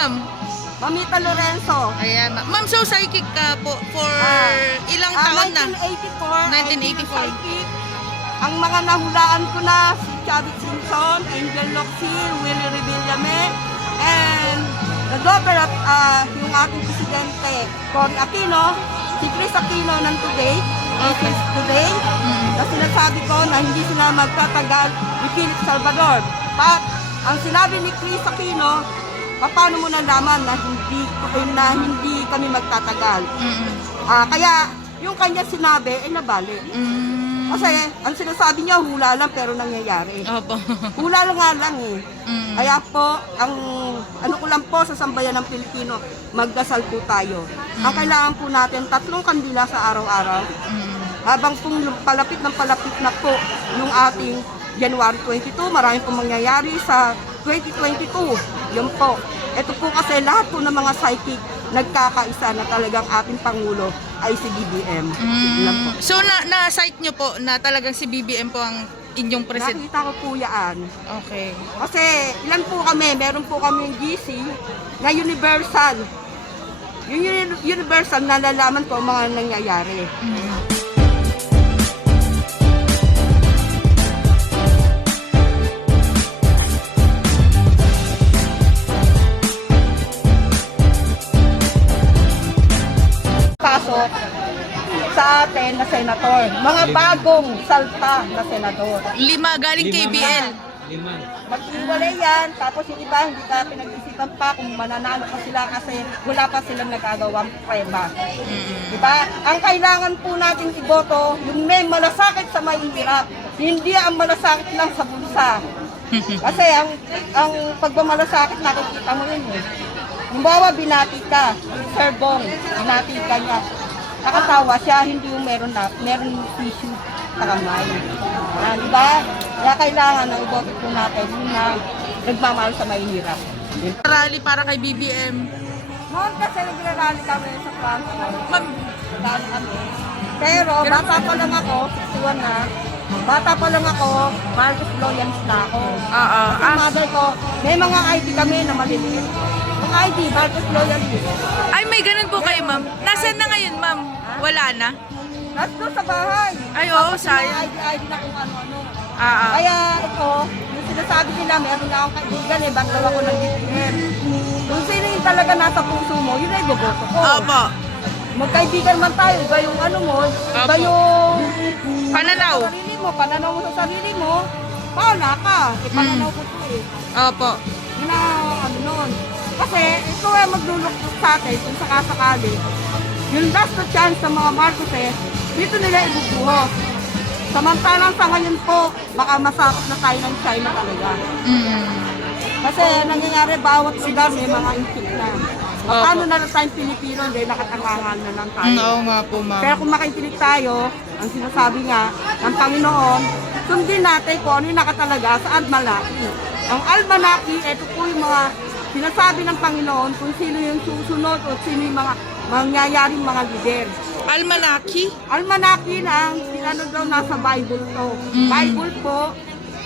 ma'am? Mamita Lorenzo. Ayan, ma'am, so psychic ka po for ilang Ah, taon na? 1984. 1984. Psychic. Ang mga nahulaan ko na, si Chavit Simpson, Angel Locsin, Willie Revillame, and the daughter of yung ating presidente, Cory Aquino, si Chris Aquino ng Today, Okay. Today, na sinasabi ko na hindi sila magtatagal ni Philip Salvador. But, ang sinabi ni Chris Aquino, paano mo nalaman na hindi kami magtatagal? Kaya, yung kanya sinabi, ay nabali. Kasi, ang sinasabi niya, hula lang pero nangyayari. Opo. Hula lang nga lang eh. Kaya po, ang ano ko lang po sa sambayan ng Pilipino, magdasal po tayo. Ang kailangan po natin, 3 kandila sa araw-araw. Habang pong palapit na po yung ating January 22, marami pong mangyayari sa 2022. Yun po. Ito po kasi lahat po ng mga psychic nagkakaisa na talagang ating Pangulo ay si BBM. Yun po. So, na-cite nyo po na talagang si BBM po ang inyong president? Nakita ko po yan. Okay. Kasi ilan po kami, meron po kami yung GC na universal. Yung universal, nalalaman po ang mga nangyayari. Pasok sa atin na senator. Mga bagong salta na senador. 5 galing KBL. Maghiwalay yan, tapos yung iba hindi ka pinag-isipan pa kung mananalo pa sila kasi wala pa silang nagagawang prueba. Diba? Ang kailangan po natin iboto, yung may malasakit sa mahihirap, hindi ang malasakit lang sa bulsa. Kasi ang pagmamalasakit nakikita mo yun eh. Halimbawa, binati ka, Sir Bong, binati ka niya. Nakatawa siya, hindi yung meron tissue sa kamay. Diba? Kaya kailangan na iboto po natin yung na nagmamahal sa mahihirap. Rally para kay BBM. Noon kasi nagrarally kami sa Frankfurt. Ma'am, Dahil kami. Pero bata pa lang ako, 61 na. Bata pa lang ako, Marcos Loyalist na ako. Ang mother ko, may mga ID kami na maliliit. Yung ID, Marcos Loyalist. ay, may ganun po kayo, ma'am. Nasaan na ngayon, ma'am? Wala na? Nandito sa bahay. Ay, oo, Tapos sayang. yung ID na kung ano-ano. Ah. Kaya ito, yung sinasabi nila, meron na akong kaibigan eh, ba't daw ako ng DPM. Kung sino yung talaga nasa puso mo, yun ay boboto ko. Opo. Magkaibigan man tayo, iba yung ano mo, iba Opo. yung Pananaw. pananaw mo sa sarili mo, paula ka. Pananaw ko to eh. Opo. Yun ang ano nun. Kasi ito ay maglulukot sa atin kung sakasakali. Yung last na chance ng mga Marcos eh, dito nila ibubuhos. Samantalang sa ngayon po, baka masakot na tayo ng China talaga. Kasi nangyayari bawat lugar may mga impik na. Paano na lang tayong Pilipino, hindi nakatangangan na lang tayo. Oo nga po, ma'am. Pero kung makikinig tayo, ang sinasabi nga ng Panginoon, sundin natin kung ano yung nakatalaga sa Almanaki. Ang Almanaki, ito po yung mga sinasabi ng Panginoon kung sino yung susunod o sino yung mga mangyayaring mga lider. Almanaki? Almanaki na ano daw nasa Bible to. Bible po,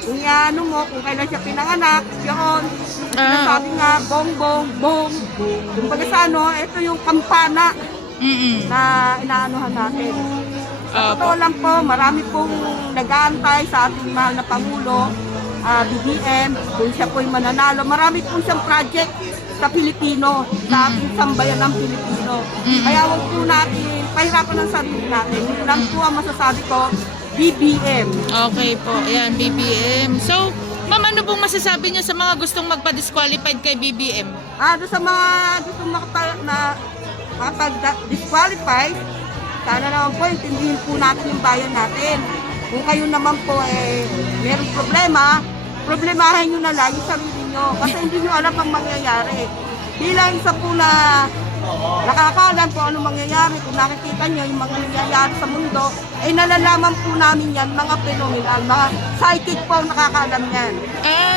kung ano mo, kung kailan siya pinanganak, yun. Sinasabi nga, bong, bong, bong. Yung baga sa ano, ito yung kampana na inaanuhan natin. Sa totoo lang po, marami pong nag-aantay sa ating mahal na Pangulo, BBM, kung siya po'y mananalo. Marami po siyang project sa Pilipino, sa ating sambayan ng Pilipino. Kaya huwag po natin pahirapan ng sarili natin. Yun lang po ang masasabi ko, BBM. Okay po, ayan, BBM. So, ma'am, ano pong masasabi niyo sa mga gustong magpa-disqualified kay BBM? Doon sa mga gustong makapag-disqualify, sana naman po, intindihin po natin yung bayan natin. Kung kayo naman po mayroong problema, problemahin nyo na lang yung sarili nyo. Kasi hindi nyo alam ang mangyayari. Bilang isa po na nakakaalam po ano mangyayari, kung nakikita nyo yung mga nangyayari sa mundo, ay nalalaman po namin yan, mga phenomenal, mga psychic po ang nakakaalam yan.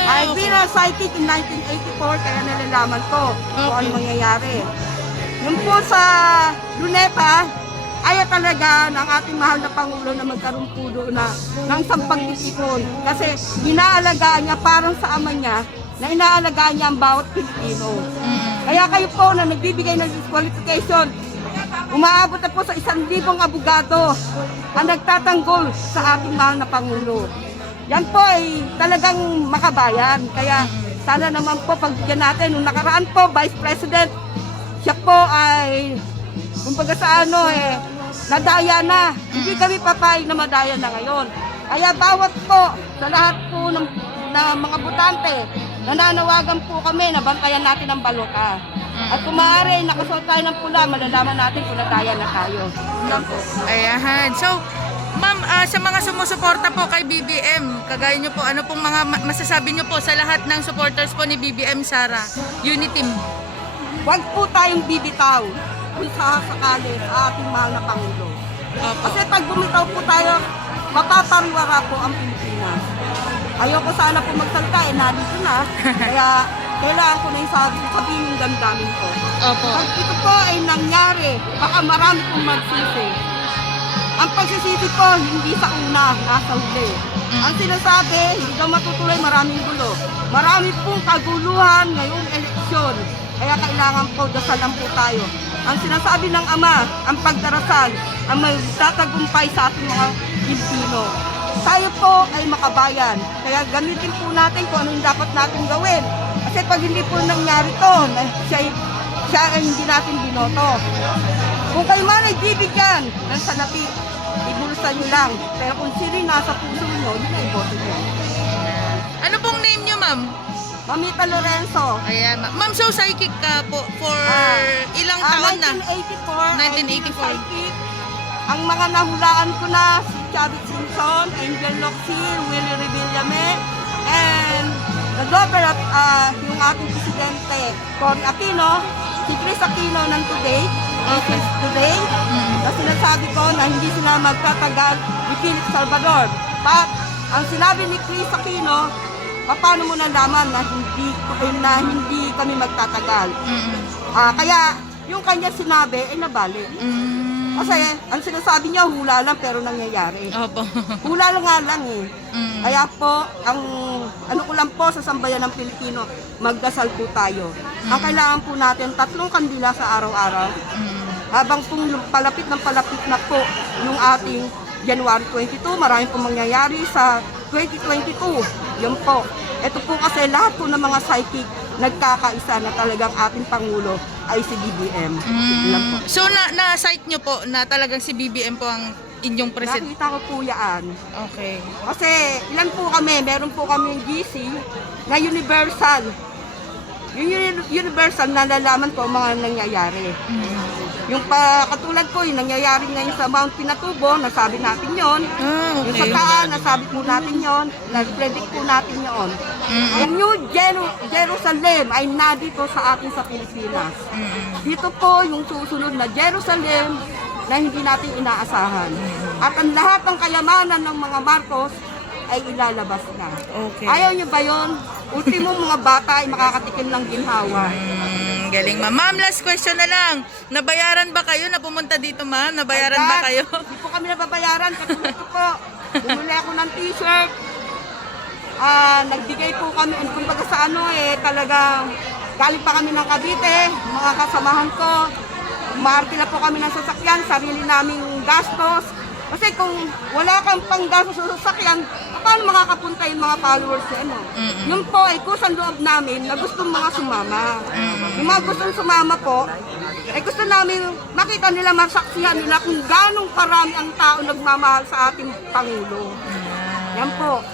I've been a psychic in 1984, kaya nalalaman ko kung ano mangyayari. Yung po sa Luneta, ayaw talaga ng ating mahal na Pangulo na magkaroon po doon na ng sampag-isipon. Kasi ginaalagaan niya parang sa ama niya, na inaalagaan niya ang bawat Pilipino. Kaya kayo po na nagbibigay ng disqualification, umaabot na po sa 1,000 abogado ang nagtatanggol sa ating mahal na Pangulo. Yan po ay talagang makabayan. Kaya sana naman po pagbigyan natin. Nung nakaraan po, Vice President, siya po ay, kumbaga sa nadaya na. Hindi kami papayag na madaya na ngayon. Kaya bawat po, sa lahat po ng mga botante, nananawagan po kami na bantayan natin ang balota. At kung maaari, nakasuot tayo ng pula, malalaman natin kung nadaya na tayo. Ayan. So, ma'am, sa mga sumusuporta po kay BBM, kagaya nyo po, ano pong mga masasabi nyo po sa lahat ng supporters po ni BBM Sara Uniteam? Huwag po tayong bibitaw kung sakali sa ating mahal na Pangulo. Kasi pag bumitaw po tayo, mapapariwara po ang Pilipinas. Ayoko sana po magsalita, nandito na. Kaya kailangan ko na yung sabihin yung damdamin ko. Opo. Pag ito po ay nangyari, baka marami pong magsisi. Ang pagsisisi po, hindi sa una, nasa huli. Ang sinasabi, hindi daw matutuloy, maraming gulo. Marami pong kaguluhan ngayong eleksyon. Kaya kailangan po, dasalan po tayo. Ang sinasabi ng Ama, ang pagdarasal, ang may tatagumpay sa ating mga Pilipino. Tayo po ay makabayan. Kaya gamitin po natin kung ano yung dapat natin gawin. Kasi pag hindi po nangyari to, siya ay hindi natin binoto. Kung kayo man ay bibigyan ng salapi, ibulsa nyo lang. Pero kung sino yung nasa puso nyo, yun ay boto nyo. Ano pong name nyo, ma'am? Mamita Lorenzo. Ayan, ma'am. So, psychic ka po for ilang taon na? 1984. 1984. Ang mga nahulaan ko na, si Chavit Simpson, Angel Locsin, Willie Revillame, and the daughter of yung ating presidente, Cory Aquino, si Chris Aquino ng Today, This is Today, na sinasabi ko na hindi sila magtatagal ni Philip Salvador. But, ang sinabi ni Chris Aquino, paano mo nalaman na hindi kami magtatagal? Kaya, yung kanya sinabi ay nabalik. Kasi, ang sinasabi niya, hula lang pero nangyayari. Opo. Hula lang nga lang eh. Kaya po, ano ko lang po sa sambayan ng Pilipino, magdasal po tayo. Ang kailangan po natin, 3 kandila sa araw-araw. Habang pong palapit na po yung ating January 22, maraming pong mangyayari sa 2022. Yun po. Ito po kasi lahat po ng mga psychic nagkakaisa na talagang ating Pangulo ay si BBM. Lang po. So, na-cite nyo po na talagang si BBM po ang inyong president? Nakita ko po yan. Okay. Kasi ilan po kami, meron po kami yung GC na Universal. Yung Universal, nalalaman po ang mga nangyayari. Yung katulad ko, yung nangyayari ngayon sa Mount Pinatubo, nasabi natin yon. Okay. Yung sa Taan, nasabi po natin yon. Nag-predict po natin yon. Yung New Jerusalem ay nandito sa atin sa Pilipinas. Dito po yung susunod na Jerusalem na hindi natin inaasahan. At ang lahat ng kayamanan ng mga Marcos ay ilalabas na. Okay. Ayaw nyo ba yun? Ultimo mga bata ay makakatikim ng ginhawa. Galing, ma'am. Ma'am, last question na lang. Nabayaran ba kayo na pumunta dito, ma'am? Nabayaran ba kayo? Hindi po kami nababayaran. Katulad ko po. Bumuli ako ng t-shirt. Nagbigay po kami. Kumbaga sa talagang galing pa kami ng Cavite. Mga kasamahan ko. Maarte na po kami ng sasakyan. Sarili naming gastos. Kasi kung wala kang panggastos sa sasakyan, paano makakapunta yung mga followers yan? Yun po ay kusang loob namin na gustong mga sumama. Yung mga gustong sumama po, ay gusto namin makita nila, masaksihan nila kung ganong karami ang tao nagmamahal sa ating Pangulo. Yan po.